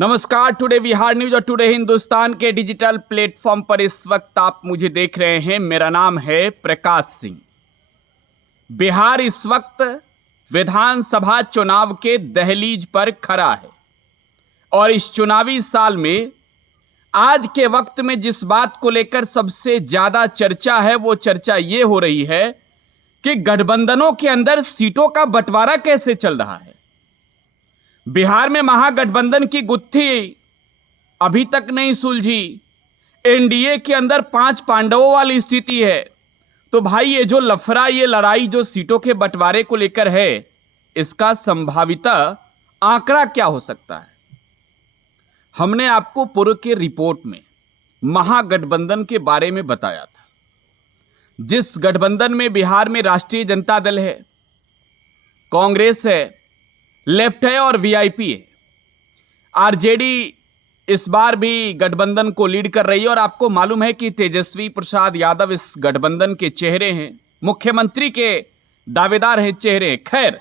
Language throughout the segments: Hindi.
नमस्कार। टुडे बिहार न्यूज और टुडे हिंदुस्तान के डिजिटल प्लेटफॉर्म पर इस वक्त आप मुझे देख रहे हैं। मेरा नाम है प्रकाश सिंह। बिहार इस वक्त विधानसभा चुनाव के दहलीज पर खड़ा है और इस चुनावी साल में आज के वक्त में जिस बात को लेकर सबसे ज्यादा चर्चा है वो चर्चा ये हो रही है कि गठबंधनों के अंदर सीटों का बंटवारा कैसे चल रहा है। बिहार में महागठबंधन की गुत्थी अभी तक नहीं सुलझी। एनडीए के अंदर 5 पांडवों वाली स्थिति है। तो भाई ये जो लफड़ा, ये लड़ाई जो सीटों के बंटवारे को लेकर है, इसका संभावितः आंकड़ा क्या हो सकता है। हमने आपको पूर्व के रिपोर्ट में महागठबंधन के बारे में बताया था। जिस गठबंधन में बिहार में राष्ट्रीय जनता दल है, कांग्रेस है, लेफ्ट है और वीआईपी है। आरजेडी इस बार भी गठबंधन को लीड कर रही है और आपको मालूम है कि तेजस्वी प्रसाद यादव इस गठबंधन के चेहरे हैं, मुख्यमंत्री के दावेदार हैं, चेहरे। खैर,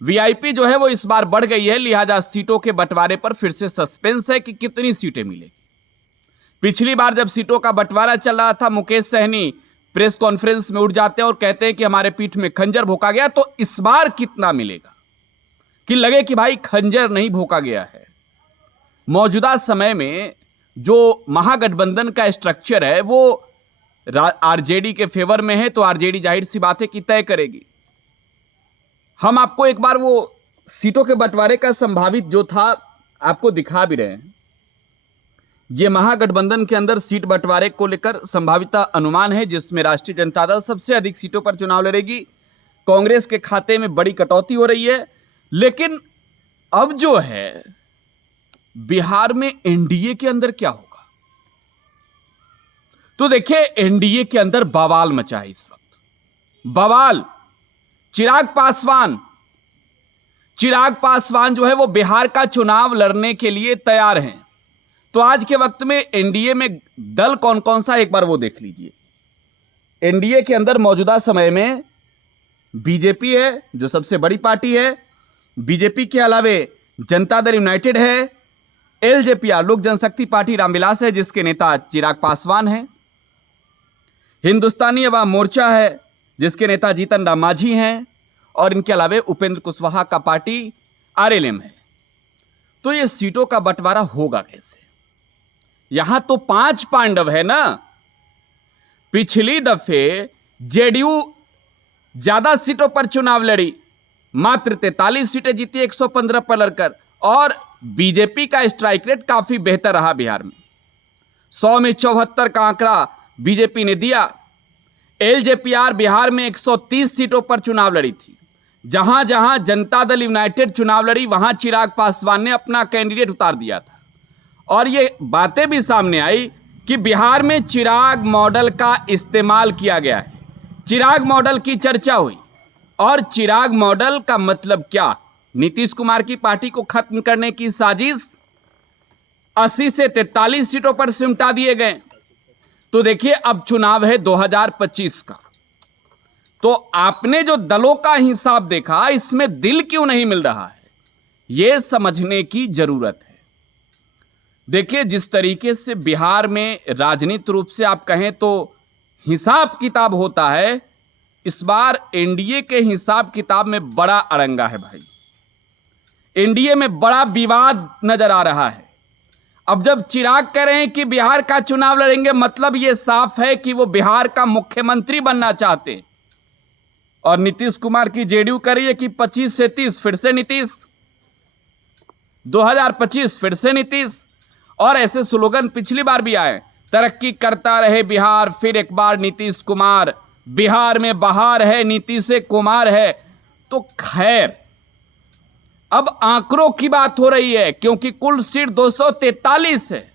वीआईपी जो है वो इस बार बढ़ गई है, लिहाजा सीटों के बंटवारे पर फिर से सस्पेंस है कि कितनी सीटें मिलेगी। पिछली बार जब सीटों का बंटवारा चल रहा था, मुकेश सहनी प्रेस कॉन्फ्रेंस में उठ जाते हैं और कहते हैं कि हमारे पीठ में खंजर भोंका गया। तो इस बार कितना मिलेगा कि लगे कि भाई खंजर नहीं भोंका गया है। मौजूदा समय में जो महागठबंधन का स्ट्रक्चर है वो आरजेडी के फेवर में है, तो आरजेडी जाहिर सी बात है कि तय करेगी। हम आपको एक बार वो सीटों के बंटवारे का संभावित जो था आपको दिखा भी रहे हैं। ये महागठबंधन के अंदर सीट बंटवारे को लेकर संभावित अनुमान है, जिसमें राष्ट्रीय जनता दल सबसे अधिक सीटों पर चुनाव लड़ेगी। कांग्रेस के खाते में बड़ी कटौती हो रही है। लेकिन अब जो है बिहार में एनडीए के अंदर क्या होगा, तो देखिए एनडीए के अंदर बवाल मचा है इस वक्त। बवाल। चिराग पासवान जो है वो बिहार का चुनाव लड़ने के लिए तैयार हैं। तो आज के वक्त में एनडीए में दल कौन कौन सा, एक बार वो देख लीजिए। एनडीए के अंदर मौजूदा समय में बीजेपी है जो सबसे बड़ी पार्टी है। बीजेपी के अलावे जनता दल यूनाइटेड है, एलजेपीआर लोक जनशक्ति पार्टी रामविलास है जिसके नेता चिराग पासवान हैं, हिंदुस्तानी अवाम मोर्चा है जिसके नेता जीतन राम मांझी हैं, और इनके अलावे उपेंद्र कुशवाहा का पार्टी आरएलएम है। तो ये सीटों का बंटवारा होगा कैसे। यहां तो 5 पांडव है ना। पिछली दफे जेडीयू ज्यादा सीटों पर चुनाव लड़ी, मात्र 43 सीटें जीती 115 पर लड़कर, और बीजेपी का स्ट्राइक रेट काफी बेहतर रहा बिहार में। 100 में 74 का आंकड़ा बीजेपी ने दिया। एलजेपीआर बिहार में 130 सीटों पर चुनाव लड़ी थी। जहां जहां जनता दल यूनाइटेड चुनाव लड़ी वहां चिराग पासवान ने अपना कैंडिडेट उतार दिया था। और ये बातें भी सामने आई कि बिहार में चिराग मॉडल का इस्तेमाल किया गया है। चिराग मॉडल की चर्चा हुई। और चिराग मॉडल का मतलब क्या, नीतीश कुमार की पार्टी को खत्म करने की साजिश। 80 से 43 सीटों पर सिमटा दिए गए। तो देखिए अब चुनाव है 2025 का। तो आपने जो दलों का हिसाब देखा, इसमें दिल क्यों नहीं मिल रहा है, यह समझने की जरूरत है। देखिए जिस तरीके से बिहार में राजनीतिक रूप से आप कहें तो हिसाब किताब होता है, इस बार एनडीए के हिसाब किताब में बड़ा अड़ंगा है भाई। एनडीए में बड़ा विवाद नजर आ रहा है। अब जब चिराग कह रहे हैं कि बिहार का चुनाव लड़ेंगे, मतलब यह साफ है कि वो बिहार का मुख्यमंत्री बनना चाहते हैं। और नीतीश कुमार की जेडीयू कह रही है कि 25 से 30 फिर से नीतीश, 2025 फिर से नीतीश। और ऐसे स्लोगन पिछली बार भी आए, तरक्की करता रहे बिहार, फिर एक बार नीतीश कुमार, बिहार में बहार है, नीतीश कुमार है। तो खैर अब आंकड़ों की बात हो रही है, क्योंकि कुल सीट 243 है।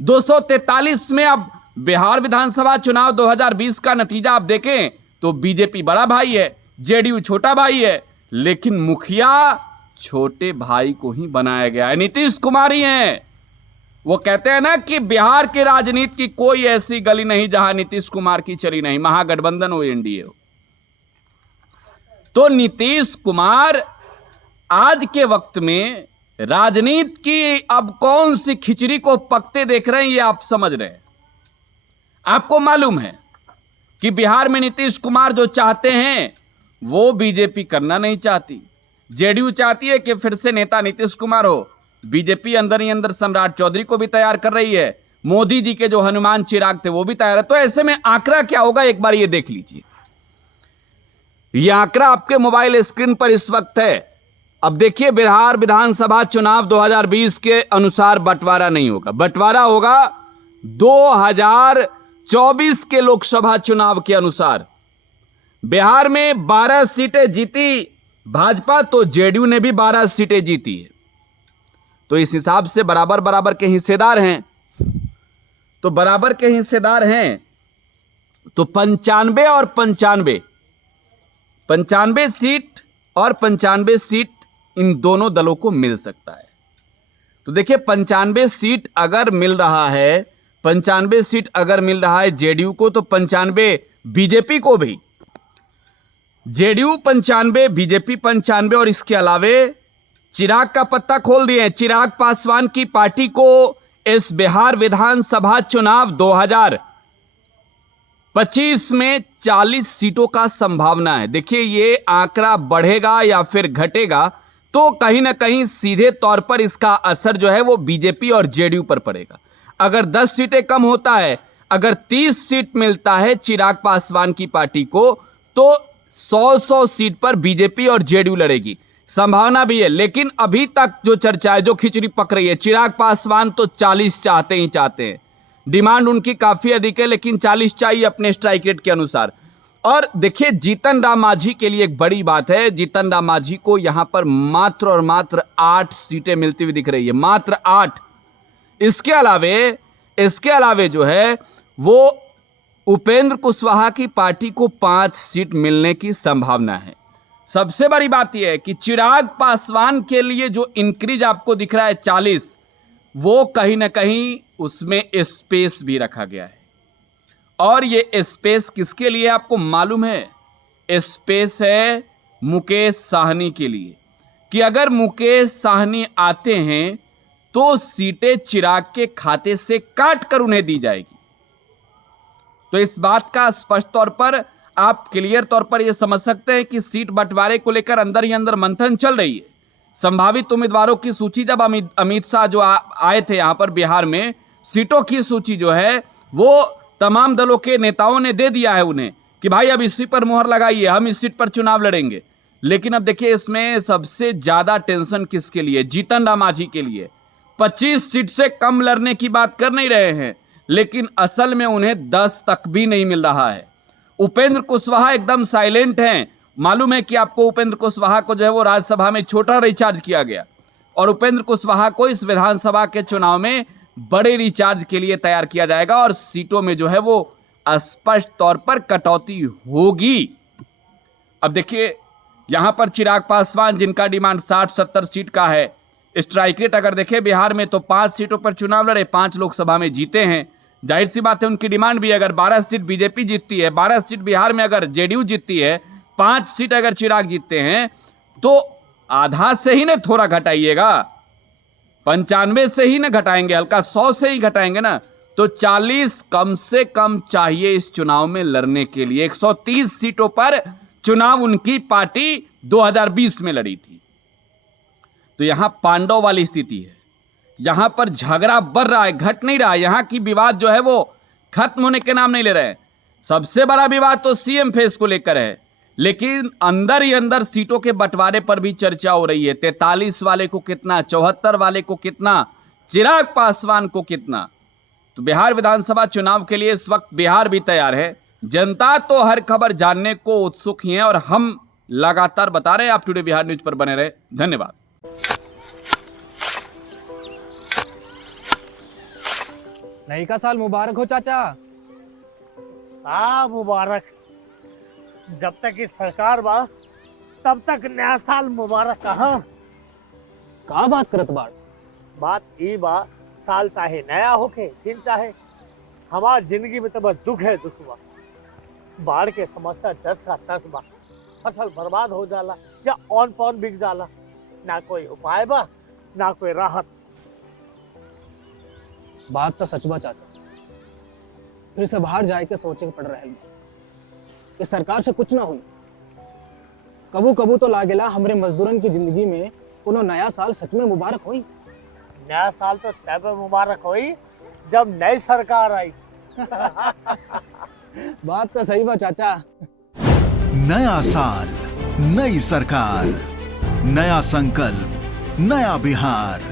243 में अब बिहार विधानसभा चुनाव 2020 का नतीजा आप देखें तो बीजेपी बड़ा भाई है, जेडीयू छोटा भाई है, लेकिन मुखिया छोटे भाई को ही बनाया गया है, नीतीश कुमार ही हैं। वो कहते हैं ना कि बिहार की राजनीति की कोई ऐसी गली नहीं जहां नीतीश कुमार की चली नहीं, महागठबंधन हो एनडीए हो। तो नीतीश कुमार आज के वक्त में राजनीति की अब कौन सी खिचड़ी को पकते देख रहे हैं, ये आप समझ रहे हैं। आपको मालूम है कि बिहार में नीतीश कुमार जो चाहते हैं वो बीजेपी करना नहीं चाहती। जेडीयू चाहती है कि फिर से नेता नीतीश कुमार हो। बीजेपी अंदर ही अंदर सम्राट चौधरी को भी तैयार कर रही है। मोदी जी के जो हनुमान चिराग थे वो भी तैयार है। तो ऐसे में आंकड़ा क्या होगा, एक बार ये देख लीजिए। यह आंकड़ा आपके मोबाइल स्क्रीन पर इस वक्त है। अब देखिए, बिहार विधानसभा चुनाव 2020 के अनुसार बंटवारा नहीं होगा, बंटवारा होगा 2024 के लोकसभा चुनाव के अनुसार। बिहार में 12 सीटें जीती भाजपा, तो जेडीयू ने भी 12 सीटें जीती है। तो इस हिसाब से बराबर बराबर के हिस्सेदार हैं। तो बराबर के हिस्सेदार हैं तो 95 और 95 सीट और 95 सीट इन दोनों दलों को मिल सकता है। तो देखिए, 95 सीट अगर मिल रहा है, 95 सीट अगर मिल रहा है जेडीयू को, तो 95 बीजेपी को भी। जेडीयू 95, बीजेपी 95 और इसके अलावे चिराग का पत्ता खोल दिए हैं। चिराग पासवान की पार्टी को इस बिहार विधानसभा चुनाव 2025 में 40 सीटों का संभावना है। देखिए, ये आंकड़ा बढ़ेगा या फिर घटेगा तो कहीं ना कहीं सीधे तौर पर इसका असर जो है वो बीजेपी और जेडीयू पर पड़ेगा। अगर 10 सीटें कम होता है, अगर 30 सीट मिलता है चिराग पासवान की पार्टी को, तो 100 सीट पर बीजेपी और जेडीयू लड़ेगी। संभावना भी है। लेकिन अभी तक जो चर्चा है, जो खिचड़ी पक रही है, चिराग पासवान तो 40 चाहते ही चाहते हैं। डिमांड उनकी काफी अधिक है, लेकिन 40 चाहिए अपने स्ट्राइक रेट के अनुसार। और देखिए, जीतन राम मांझी के लिए एक बड़ी बात है। जीतन राम मांझी को यहां पर मात्र और मात्र 8 सीटें मिलती हुई दिख रही है, मात्र 8। इसके अलावे जो है वो उपेंद्र कुशवाहा की पार्टी को 5 सीट मिलने की संभावना है। सबसे बड़ी बात यह है कि चिराग पासवान के लिए जो इंक्रीज आपको दिख रहा है 40, वो कहीं ना कहीं उसमें स्पेस भी रखा गया है। और ये स्पेस किसके लिए आपको मालूम है? स्पेस है मुकेश साहनी के लिए, कि अगर मुकेश साहनी आते हैं तो सीटें चिराग के खाते से काट कर उन्हें दी जाएगी। तो इस बात का स्पष्ट तौर पर आप क्लियर तौर पर यह समझ सकते हैं कि सीट बंटवारे को लेकर अंदर ही अंदर मंथन चल रही है। संभावित उम्मीदवारों की सूची जब अमित शाह जो आए थे यहां पर बिहार में, सीटों की सूची जो है वो तमाम दलों के नेताओं ने दे दिया है उन्हें कि भाई अब इसी पर मुहर लगाइए, हम इस सीट पर चुनाव लड़ेंगे। लेकिन अब देखिए, इसमें सबसे ज्यादा टेंशन किसके लिए? जीतन राम मांझी के लिए। 25 सीट से कम लड़ने की बात कर नहीं रहे हैं, लेकिन असल में उन्हें 10 तक भी नहीं मिल रहा है। उपेंद्र कुशवाहा एकदम साइलेंट हैं। मालूम है कि आपको उपेंद्र कुशवाहा को जो है वो राज्यसभा में छोटा रिचार्ज किया गया, और उपेंद्र कुशवाहा को इस विधानसभा के चुनाव में बड़े रिचार्ज के लिए तैयार किया जाएगा, और सीटों में जो है वो स्पष्ट तौर पर कटौती होगी। अब देखिए, यहां पर चिराग पासवान जिनका डिमांड 60-70 सीट का है, स्ट्राइक रेट अगर देखें बिहार में तो 5 सीटों पर चुनाव लड़े, 5 लोकसभा में जीते हैं। जाहिर सी बात है उनकी डिमांड भी, अगर 12 सीट बीजेपी जीतती है, 12 सीट बिहार में अगर जेडीयू जीतती है, 5 सीट अगर चिराग जीतते हैं, तो आधा से ही ना थोड़ा घटाइएगा, 95 से ही ना घटाएंगे, हल्का 100 से ही घटाएंगे ना, तो 40 कम से कम चाहिए इस चुनाव में लड़ने के लिए। 130 सीटों पर चुनाव उनकी पार्टी 2020 में लड़ी थी। तो यहां पांडव वाली स्थिति है। यहां पर झगड़ा बढ़ रहा है, घट नहीं रहा है। यहां की विवाद जो है वो खत्म होने के नाम नहीं ले रहे हैं। सबसे बड़ा विवाद तो सीएम फेस को लेकर है, लेकिन अंदर ही अंदर सीटों के बंटवारे पर भी चर्चा हो रही है। 43 वाले को कितना, 74 वाले को कितना, चिराग पासवान को कितना। तो बिहार विधानसभा चुनाव के लिए इस वक्त बिहार भी तैयार है। जनता तो हर खबर जानने को उत्सुक ही है, और हम लगातार बता रहे हैं। आप टुडे बिहार न्यूज पर बने रहे। धन्यवाद। नई का साल मुबारक हो चाचा। हाँ, मुबारक। जब तक इस सरकार बा तब तक नया साल मुबारक। का बात करत बाड़? बात ई बा, साल चाहे नया होके दिन चाहे, हमार जिंदगी में तो बस दुख है, दुख बा। बाढ़ के समस्या 10 का 10 बा। फसल बर्बाद हो जाला या ऑन पॉन बिक जाला, ना कोई उपाय बा ना कोई राहत। बात तो सच बा चाचा। फिर से बाहर जाए के सोचे के पड़ रहे कि सरकार से कुछ ना हुई। कबू कबू तो लागेला हमरे मजदूरन की जिंदगी में कोनो नया साल सच में मुबारक हुई। नया साल तो तब मुबारक हुई जब नई सरकार आई। बात तो सही बा चाचा। नया साल, नई सरकार, नया संकल्प, नया बिहार।